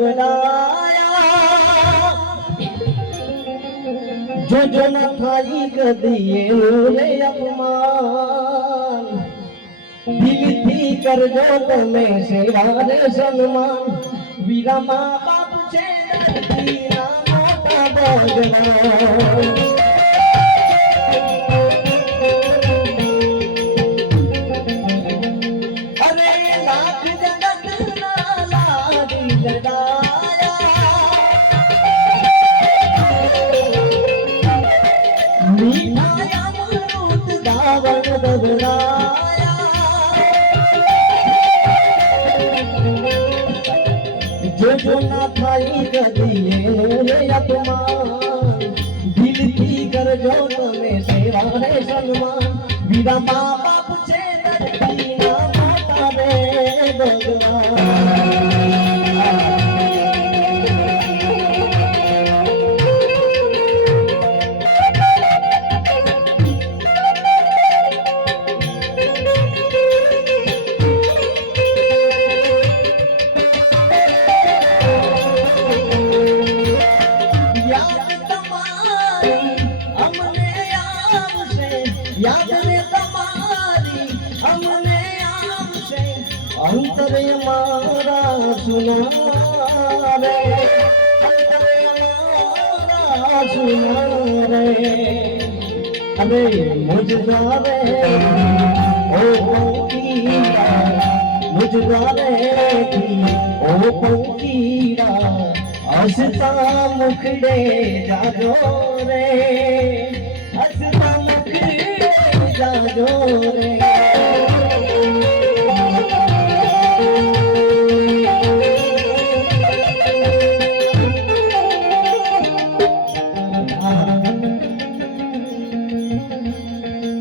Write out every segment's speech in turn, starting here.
દવડાયા જો ન થાય કદી એનું રે અપમાન દિલથી કરજો તમે સેવા રે સન્માન વીરા મા બાપ છે ધરતીના મોટા ભગવાન जो ना थाई कदी रे अपमान दिलથી કરજો તમે સેવા રે સન્માન વીરા મા બાપ છે ધરતીના મોટા રે ભગવાન याद रे तुम्हारी हमने आमसे अंतरे मारा सुना रे अंतरे मारा सुना रे अरे मुझदा रे ओ पंकीरा मुझदा रे ओ पंकीरा हंसता मुखड़े जागो रे हंसता जागो रे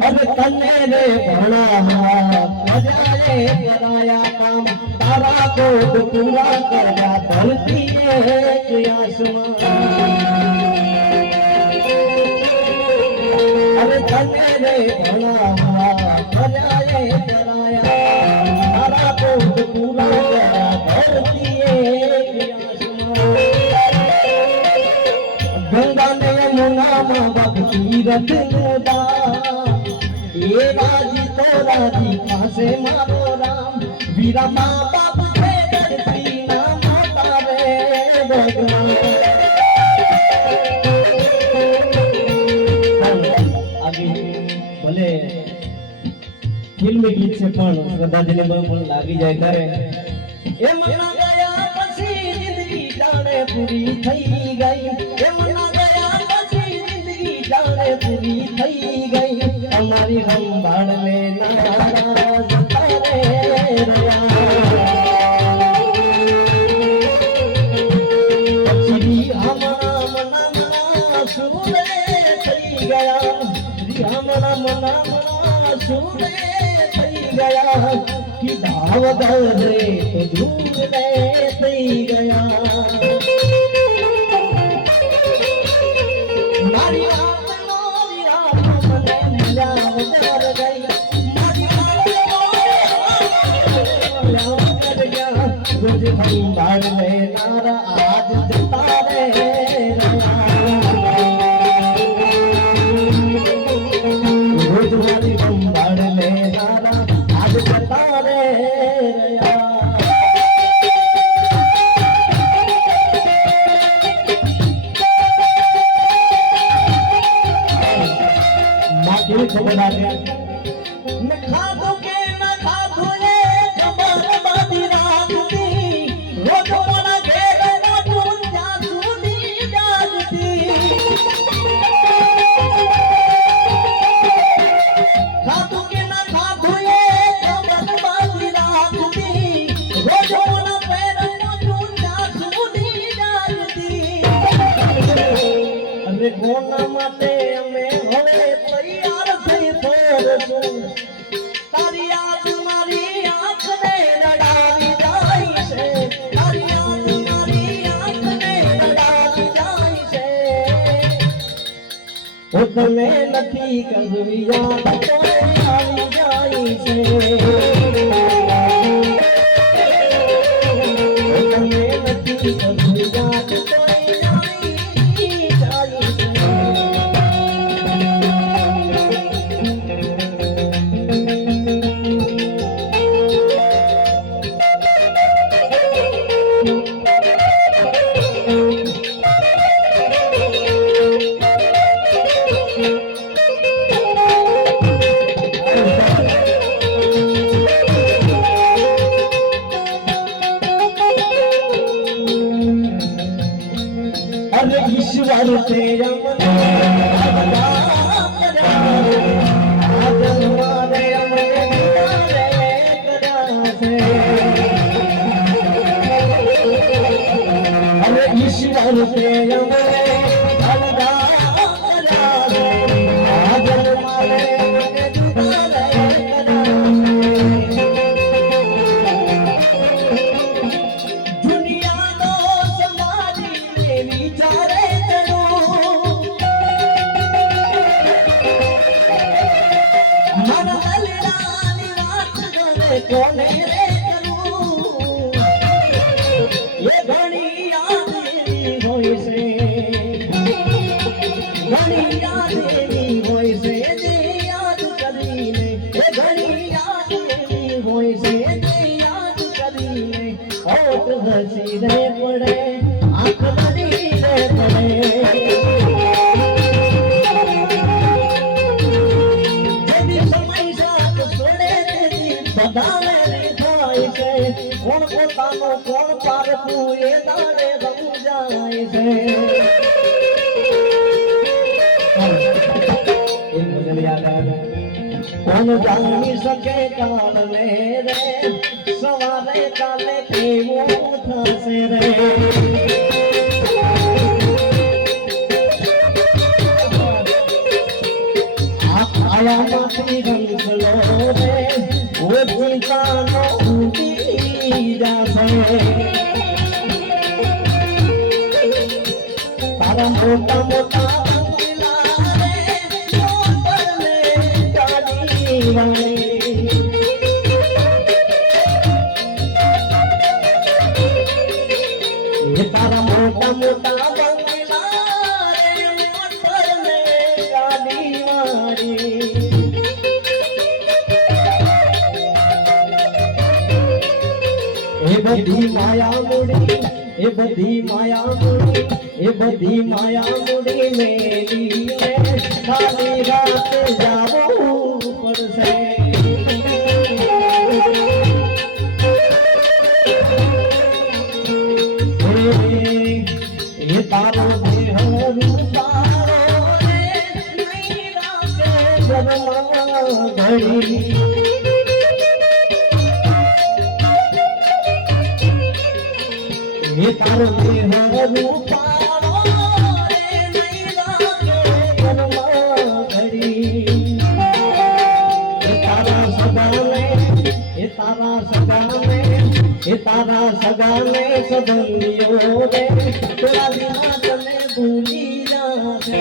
अब तन्ने रे भणा प्रजाए कराया काम तारा को पूरा करया धरती के आसमान तन्ने रे भणा प्रजाए कराया तारा को पूरा करया धरती के आसमान गंगा ने यमुना मां बाप तीरथ नोदा ये राजी तो राजी पासे मारो राम वीरा मां बाप छे धरती ना मोटा रे भगवान भले फिल्म गीत से श्रद्धांजलि में लागी जाए करे ए मना गया पछी जिंदगी जाने पूरी थई गई ए मना गया पछी जिंदगी जाने पूरी थई गई हमारी संभाल लेना जता रे रया पछी हमारा मना सुने थई गया हमारा मना सुने थई गया कि धाव दे तो दूर रे थई गया मारी रात मने मजा कर गई मारी रात कर गया रोज संभाल ले नारा आज जता रे तुम्हारी संभाल ले नारा आज जता रे माँ की खबर आ गया मैं खादू के ना खादू ये खबर बादी रात दी रोज मोना घेर रातू जासूदी जागती खादू के ना खादू ये खबर बादी रात दी रोज मोना पैर रातू जासूदी जागती अरे कोना माटे हमें होवे तैयार થઈ ફરશું તારી યાદ મારી આંખને રડાવી જાય છે તારી યાદ મારી આંખને રડાવી જાય છે ઓ તમે નથી કરવી યાદ તોય આવી જાય છે ઓ તમે નથી બધું યાદ તોય આવી જાય છે. अरे ईश्वर तेरा मन अरे ईश्वर तेरा कोने रे करूं ये घणी याद होई से घणी याद जे याद करीने ये घणी याद होई से जे याद करीने होठ हसी रे पड़े आंख बड़ी रे पड़े કોણ પોતાનો કોણ પારખું એ તારે રંગ જાય છે. એક ભજન યાદ આવે કોણ જાણી શકે કાળને રે સવારે કાલે કેવું થશે રે આ કાયામાંથી રંગલો રે ઓછી કાનો तारा मोटा मोटा ये तारा मोटा मोटा बंगला रे मोटर में गाड़ी वाली ए बधी माया मुड़ी ए बधी माया मुड़ी ए बधी माया मुड़ी मेरी है खाली रात जाओ ऊपर से ये तारो देह रूपारो रे नहीं राते जन्म घड़ी ये तारो देह रूपारो रे नहीं लागे जन्म घड़ी ये तारा सगा में सबंधियों रे तेरा बिना चले भूली जाते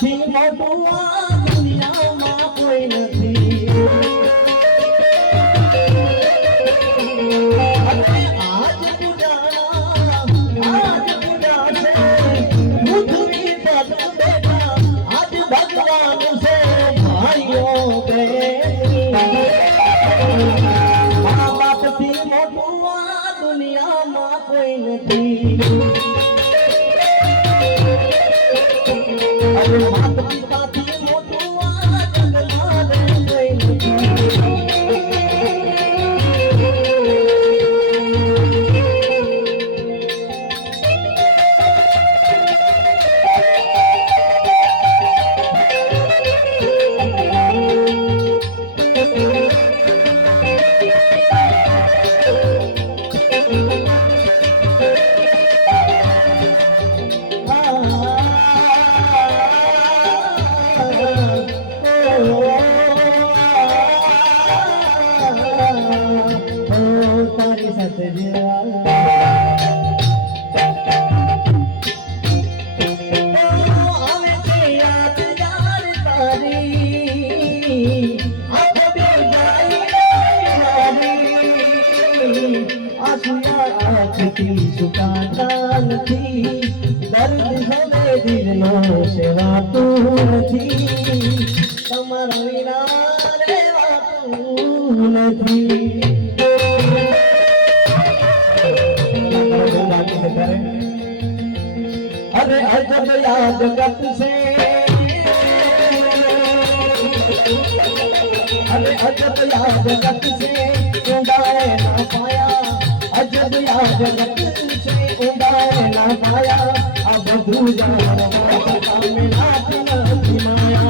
थी मोटुआ दुनिया में कोई नहीं अरे आज बुढ़ा से बुद्धि पद बेटा आज भगवान से भाइयों गए माँ बाप थी मोटुआ दुनिया में कोई नहीं माता पिता थी કદી સુકાતા નથી, દર્દ હવે દિલનો સેવાતું નથી, તમારા વિના રહેવાતું નથી. अरे अजब याद जगत से, अरे अजब याद जगत से उड़ाए ना पाया, अजब याद जगत से उड़ाए ना पाया, अब दूजा में नाथ नहीं माया.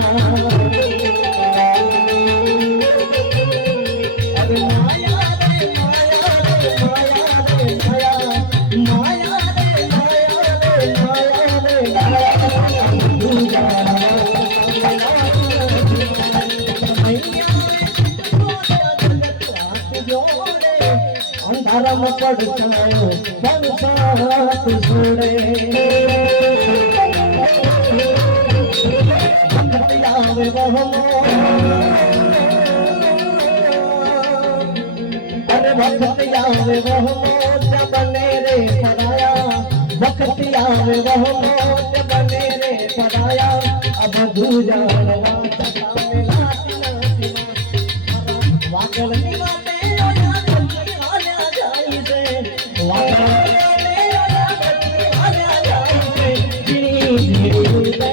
अरे माया रे माया रे माया रे माया, माया रे माया रे माया रे माया, दूजा अंधारम पड़तायो बरसात सोड़े, वक्त आवे वहमो, अरे वक्त आवे वहमो जब बनेरे पराया, वक्त आवे वहमो जब बनेरे पराया, अब दूजा वागलनी वाटे ओया गली आल्या जाई से, वागलनी ओया गली आल्या जाई से, धीरे धीरे धीरे